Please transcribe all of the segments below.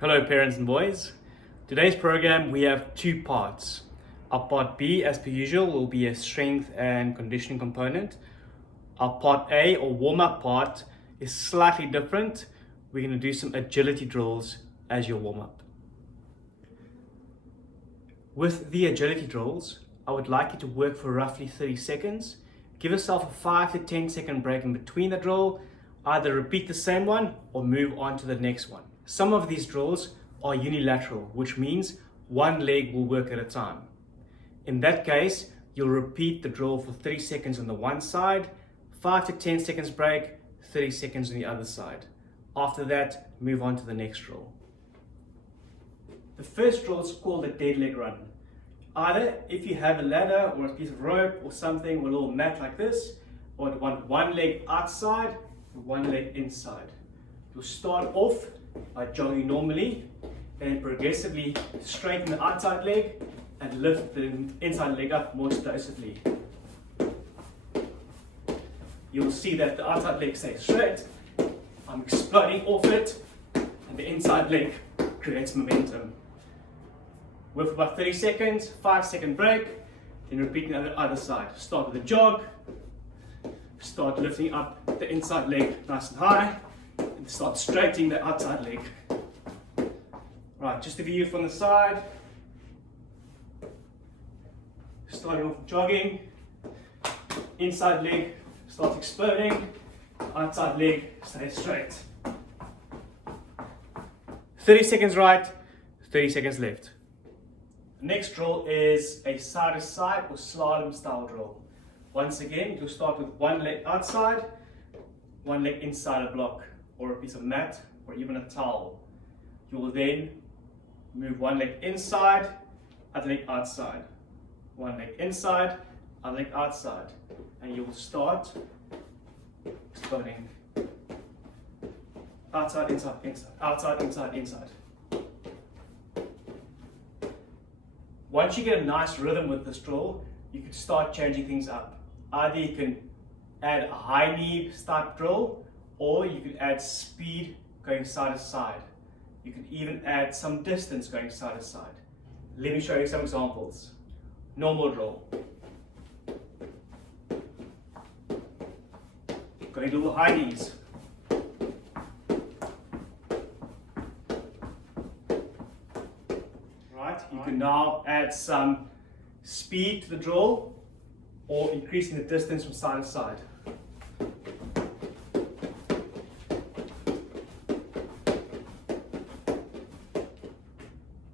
Hello parents and boys. Today's program we have two parts. Our part B, as per usual, will be a strength and conditioning component. Our part A, or warm-up part, is slightly different. We're going to do some agility drills as your warm-up. With the agility drills, I would like you to work for roughly 30 seconds. Give yourself a 5 to 10 second break in between the drill. Either repeat the same one or move on to the next one. Some of these drills are unilateral, which means one leg will work at a time. In that case, you'll repeat the drill for 30 seconds on the one side, 5 to 10 seconds break, 30 seconds on the other side. After that, move on to the next drill. The first drill is called a dead leg run. Either if you have a ladder or a piece of rope or something, or a little mat like this, or want one leg outside and one leg inside. You'll start off by jogging normally, and progressively straighten the outside leg and lift the inside leg up more explosively. You'll see that the outside leg stays straight, I'm exploding off it, and the inside leg creates momentum. Work for about 30 seconds, 5-second break, then repeat on the other side. Start with a jog, start lifting up the inside leg nice and high, and start straightening the outside leg. Right, just a view from the side. Starting off jogging, inside leg starts exploding, outside leg stays straight. 30 seconds right, 30 seconds left. The next drill is a side-to-side or slalom style drill. Once again, you'll start with one leg outside, one leg inside a block or a piece of mat or even a towel. You will then move one leg inside, other leg outside. One leg inside, other leg outside. And you will start exploding. Outside, inside, inside, outside, inside, inside. Once you get a nice rhythm with this drill, you can start changing things up. Either you can add a high knee type drill, or you can add speed going side to side. You can even add some distance going side to side. Let me show you some examples. Normal drill. Going to the high knees. Right, you can now add some speed to the drill or increasing the distance from side to side.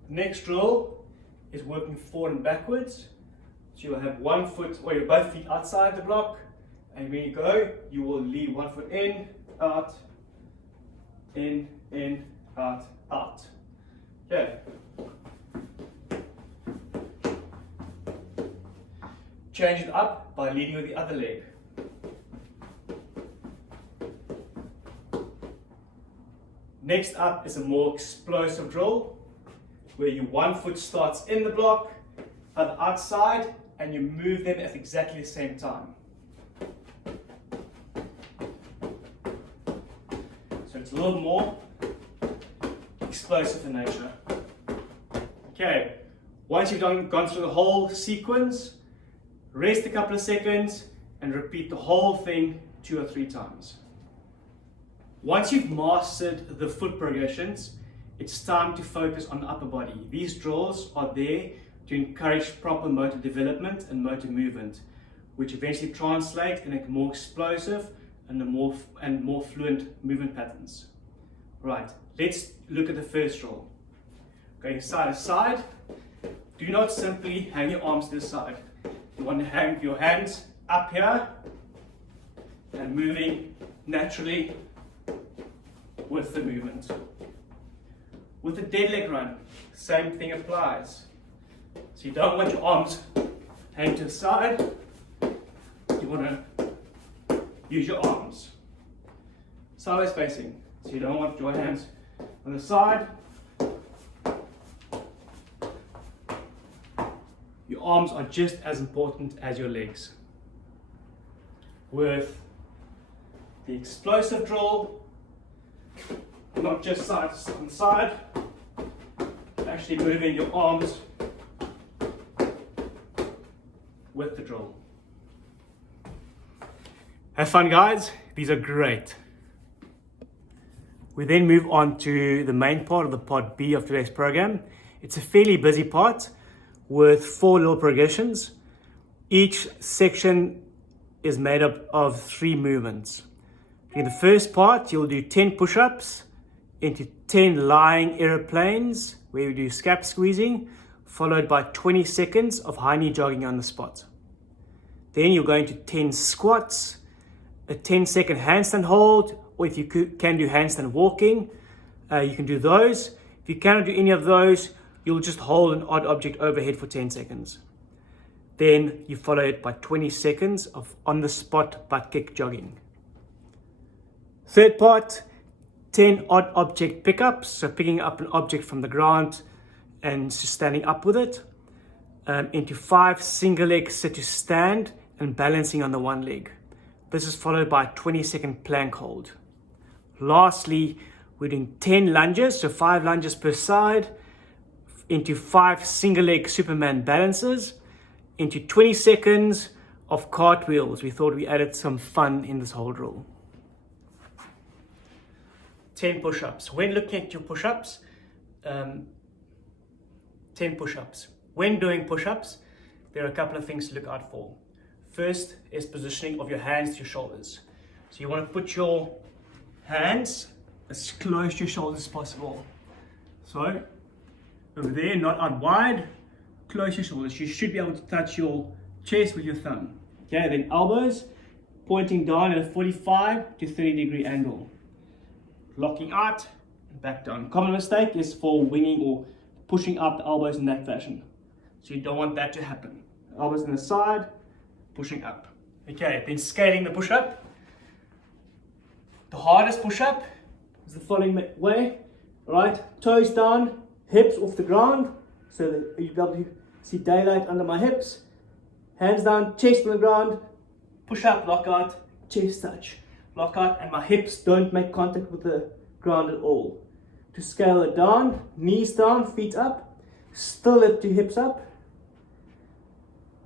Next drill is working forward and backwards. So you'll have one foot, or your both feet outside the block, and when you go, you will lead one foot in, out, in, out, out. Okay. Change it up by leading with the other leg. Next up is a more explosive drill, where your one foot starts in the block, other outside, and you move them at exactly the same time. So it's a little more explosive in nature. Okay, once you've gone through the whole sequence, rest a couple of seconds and repeat the whole thing 2 or 3 times. Once you've mastered the foot progressions, it's time to focus on the upper body. These drills are there to encourage proper motor development and motor movement, which eventually translate in a more explosive and more fluent movement patterns. Right, let's look at the first drill. Going side to side. Do not simply hang your arms to the side. You want to hang your hands up here and moving naturally with the movement. With the dead leg run, same thing applies. So you don't want your arms hanging to the side, you want to use your arms. Sideways facing, so you don't want your hands on the side. Your arms are just as important as your legs. With the explosive drill, not just side to side, actually moving your arms with the drill. Have fun, guys. These are great. We then move on to the main part of the part B of today's program. It's a fairly busy part with 4 little progressions. Each section is made up of 3 movements. In the first part, you'll do 10 push-ups into 10 lying aeroplanes, where we do scap squeezing, followed by 20 seconds of high knee jogging on the spot. Then you'll go into 10 squats, a 10-second handstand hold, or if you can do handstand walking, you can do those. If you cannot do any of those, you'll just hold an odd object overhead for 10 seconds. Then you follow it by 20 seconds of on-the-spot butt kick jogging. Third part, 10 odd object pickups, so picking up an object from the ground and standing up with it, into 5 single leg sit to stand and balancing on the one leg. This is followed by a 20-second plank hold. Lastly, we're doing 10 lunges, so 5 lunges per side, into 5 single leg Superman balances, into 20 seconds of cartwheels. We thought we added some fun in this whole drill. 10 push-ups. When looking at your push-ups, 10 push-ups. When doing push-ups, there are a couple of things to look out for. First is positioning of your hands to your shoulders. So you want to put your hands as close to your shoulders as possible. So over there, not out wide, close to your shoulders. You should be able to touch your chest with your thumb. Okay, then elbows pointing down at a 45 to 30 degree angle. Locking out and back down. Common mistake is for winging or pushing up the elbows in that fashion. So you don't want that to happen. Elbows on the side, pushing up. Okay, then scaling the push-up. The hardest push-up is the following way. Right, toes down, hips off the ground, so that you'll be able to see daylight under my hips. Hands down, chest on the ground, push up, lock out, chest touch. Lock out, and my hips don't make contact with the ground at all. To scale it down, knees down, feet up, still lift your hips up,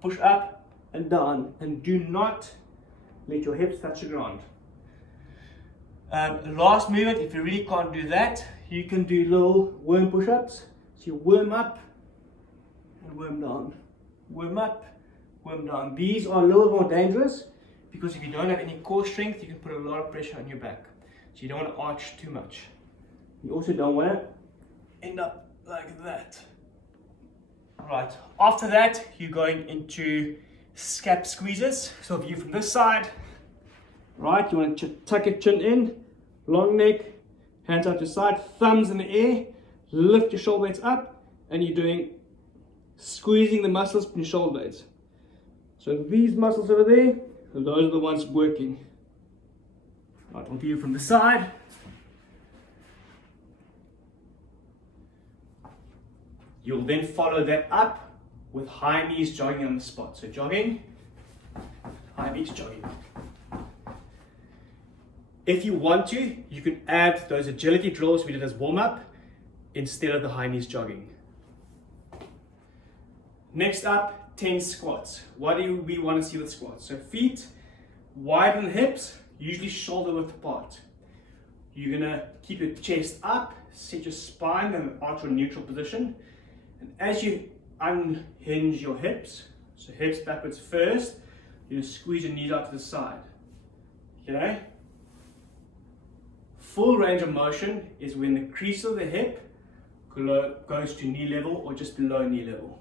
push up and down, and do not let your hips touch the ground. Last movement, if you really can't do that, you can do little worm push-ups. So you worm up and worm down. Worm up, worm down. These are a little more dangerous because if you don't have any core strength, you can put a lot of pressure on your back. So you don't want to arch too much. You also don't want to end up like that. Right, after that, you're going into scap squeezes. So view from this side. Right, you want to tuck your chin in, long neck, hands out to side, thumbs in the air, lift your shoulder blades up, and you're doing squeezing the muscles from your shoulder blades. So these muscles over there, those are the ones working. Right, we'll view from the side. You'll then follow that up with high knees jogging on the spot. So jogging, high knees jogging. If you want to, you can add those agility drills we did as warm-up instead of the high knees jogging. Next up, 10 squats. What do we want to see with squats? So feet wide on the hips, usually shoulder width apart. You're going to keep your chest up, set your spine in an arch or neutral position. And as you unhinge your hips, so hips backwards first, you squeeze your knees out to the side. Okay? Full range of motion is when the crease of the hip goes to knee level or just below knee level.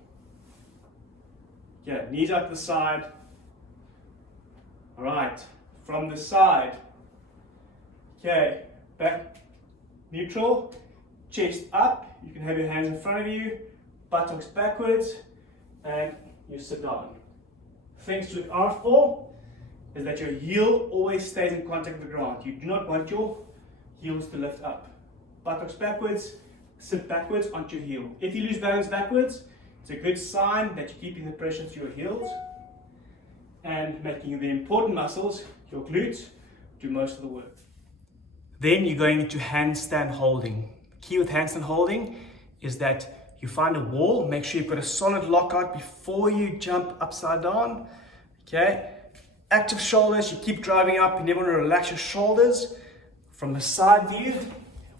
Yeah, knees out to the side. Alright, from the side. Okay, back neutral, chest up. You can have your hands in front of you, buttocks backwards, and you sit down. Things to look out for is that your heel always stays in contact with the ground. You do not want your heels to lift up. Buttocks backwards, sit backwards onto your heel. If you lose balance backwards, it's a good sign that you're keeping the pressure to your heels and making the important muscles, your glutes, do most of the work. Then you're going into handstand holding. The key with handstand holding is that you find a wall, make sure you've got a solid lockout before you jump upside down. Okay, active shoulders, you keep driving up, you never want to relax your shoulders. From the side view,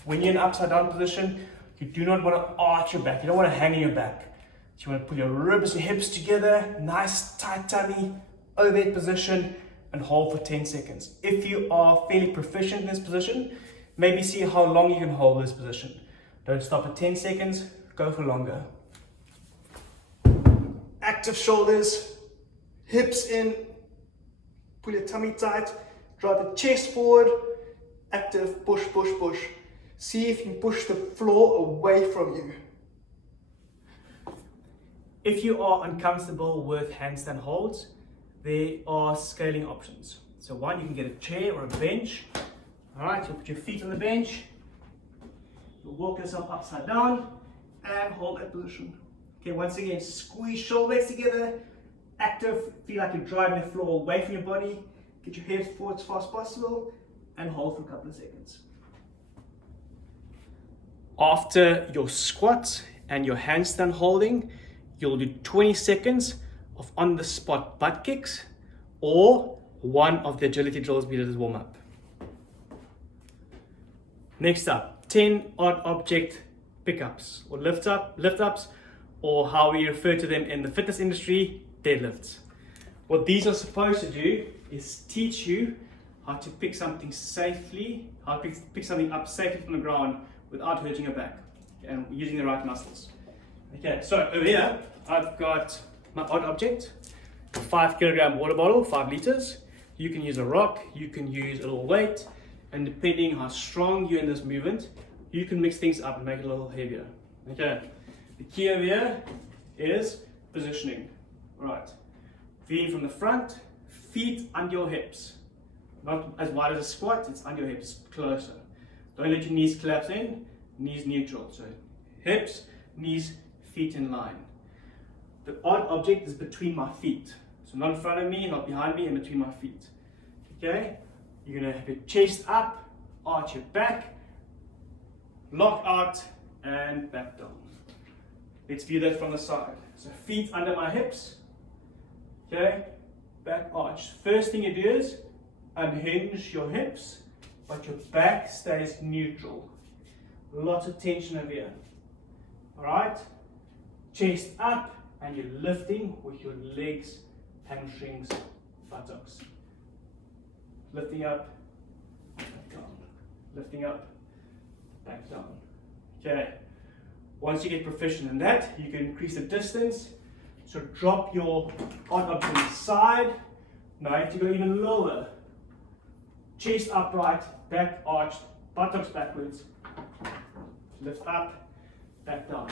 when you're in upside down position, you do not want to arch your back, you don't want to hang in your back. So you want to pull your ribs and hips together, nice tight tummy, overhead position, and hold for 10 seconds. If you are fairly proficient in this position, maybe see how long you can hold this position. Don't stop at 10 seconds, go for longer. Active shoulders, hips in, pull your tummy tight, drive the chest forward, active, push, push, push. See if you can push the floor away from you. If you are uncomfortable with handstand holds, there are scaling options. So one, you can get a chair or a bench. All right, you'll put your feet on the bench, you'll walk yourself upside down and hold that position. Okay, once again, squeeze shoulder blades together, active, feel like you're driving the floor away from your body, get your head forward as fast as possible, and hold for a couple of seconds. After your squat and your handstand holding, you'll do 20 seconds of on-the-spot butt kicks or one of the agility drills we did as warm-up. Next up, 10 odd object pickups or lift-ups, or how we refer to them in the fitness industry, deadlifts. What these are supposed to do is teach you how to pick something safely, how to pick something up safely from the ground without hurting your back and using the right muscles. Okay, so over here, I've got my odd object, a 5 kilogram water bottle, 5 liters. You can use a rock, you can use a little weight, and depending how strong you're in this movement, you can mix things up and make it a little heavier. Okay, the key over here is positioning. Right, feet from the front, feet under your hips. Not as wide as a squat, it's under your hips, closer. Don't let your knees collapse in, knees neutral. So hips, knees, feet in line. The odd object is between my feet. So not in front of me, not behind me, in between my feet. Okay? You're gonna have your chest up, arch your back, lock out, and back down. Let's view that from the side. So feet under my hips. Okay? Back arch. First thing you do is unhinge your hips, but your back stays neutral. Lots of tension over here. Alright? Chest up, and you're lifting with your legs, hamstrings, buttocks. Lifting up, back down. Lifting up, back down. Okay. Once you get proficient in that, you can increase the distance. So drop your odd object to the side. Now you have to go even lower. Chest upright, back arched, buttocks backwards. Lift up, back down.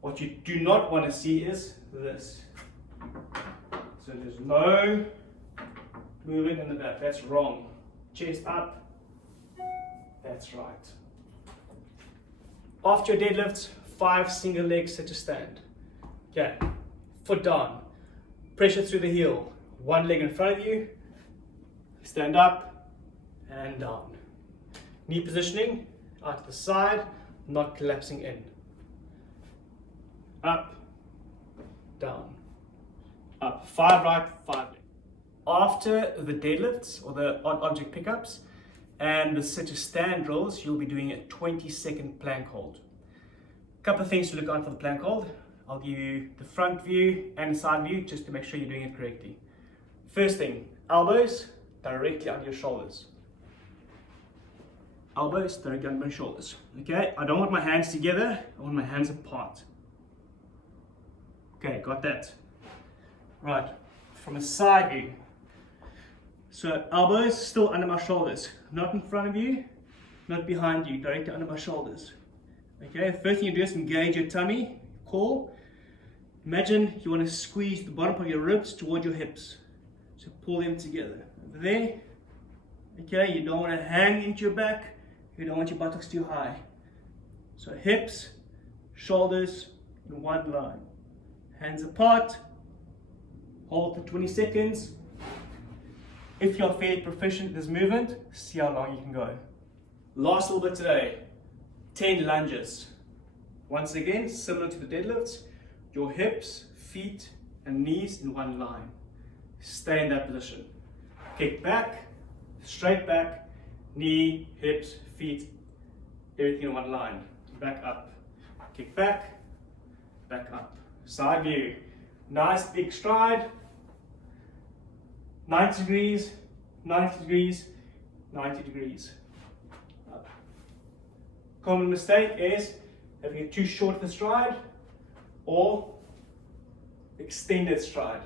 What you do not want to see is this. So there's no movement in the back. That's wrong. Chest up. That's right. After your deadlifts, 5 single leg sit to stand. Okay. Foot down. Pressure through the heel. One leg in front of you. Stand up and down. Knee positioning out to the side, not collapsing in. Up, down, up. 5 right, 5 left. After the deadlifts or the odd object pickups and the sit to stand drills, you'll be doing a 20-second plank hold. A couple of things to look out for the plank hold. I'll give you the front view and side view just to make sure you're doing it correctly. First thing, elbows directly under your shoulders. Elbows directly under my shoulders. Okay, I don't want my hands together, I want my hands apart. Okay, got that. Right, from a side view. So elbows still under my shoulders, not in front of you, not behind you, directly under my shoulders. Okay, the first thing you do is engage your tummy, core. Imagine you want to squeeze the bottom of your ribs toward your hips. So pull them together. Over there. Okay, you don't want to hang into your back, you don't want your buttocks too high. So hips, shoulders in one line. Hands apart, hold for 20 seconds. If you're fairly proficient in this movement, see how long you can go. Last little bit today, 10 lunges. Once again, similar to the deadlifts, your hips, feet, and knees in one line. Stay in that position. Kick back, straight back, knee, hips, feet, everything in one line. Back up. Kick back, back up. Side view. Nice big stride. 90 degrees, 90 degrees, 90 degrees. Up. Common mistake is having it too short of a stride or extended stride.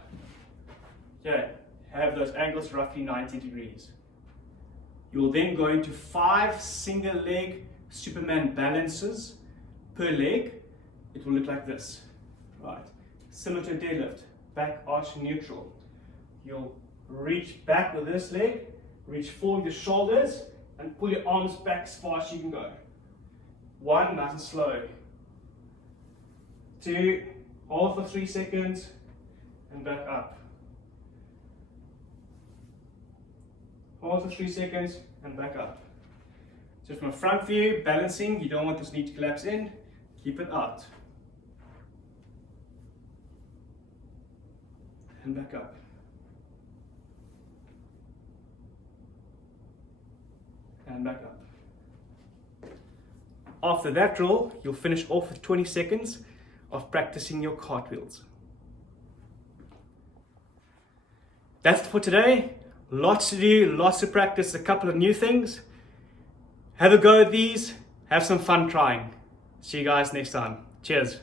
Okay, have those angles roughly 90 degrees. You will then go into 5 single leg Superman balances per leg. It will look like this, right? Similar to a deadlift, back arch neutral. You'll reach back with this leg, reach forward your shoulders, and pull your arms back as far as you can go. 1, nice and slow. 2, hold for 3 seconds, and back up. Hold for 3 seconds, and back up. So from a front view, balancing, you don't want this knee to collapse in, keep it out. And back up. And back up. After that drill, you'll finish off with 20 seconds of practicing your cartwheels. That's it for today. Lots to do, lots to practice, a couple of new things. Have a go at these, have some fun trying. See you guys next time. Cheers.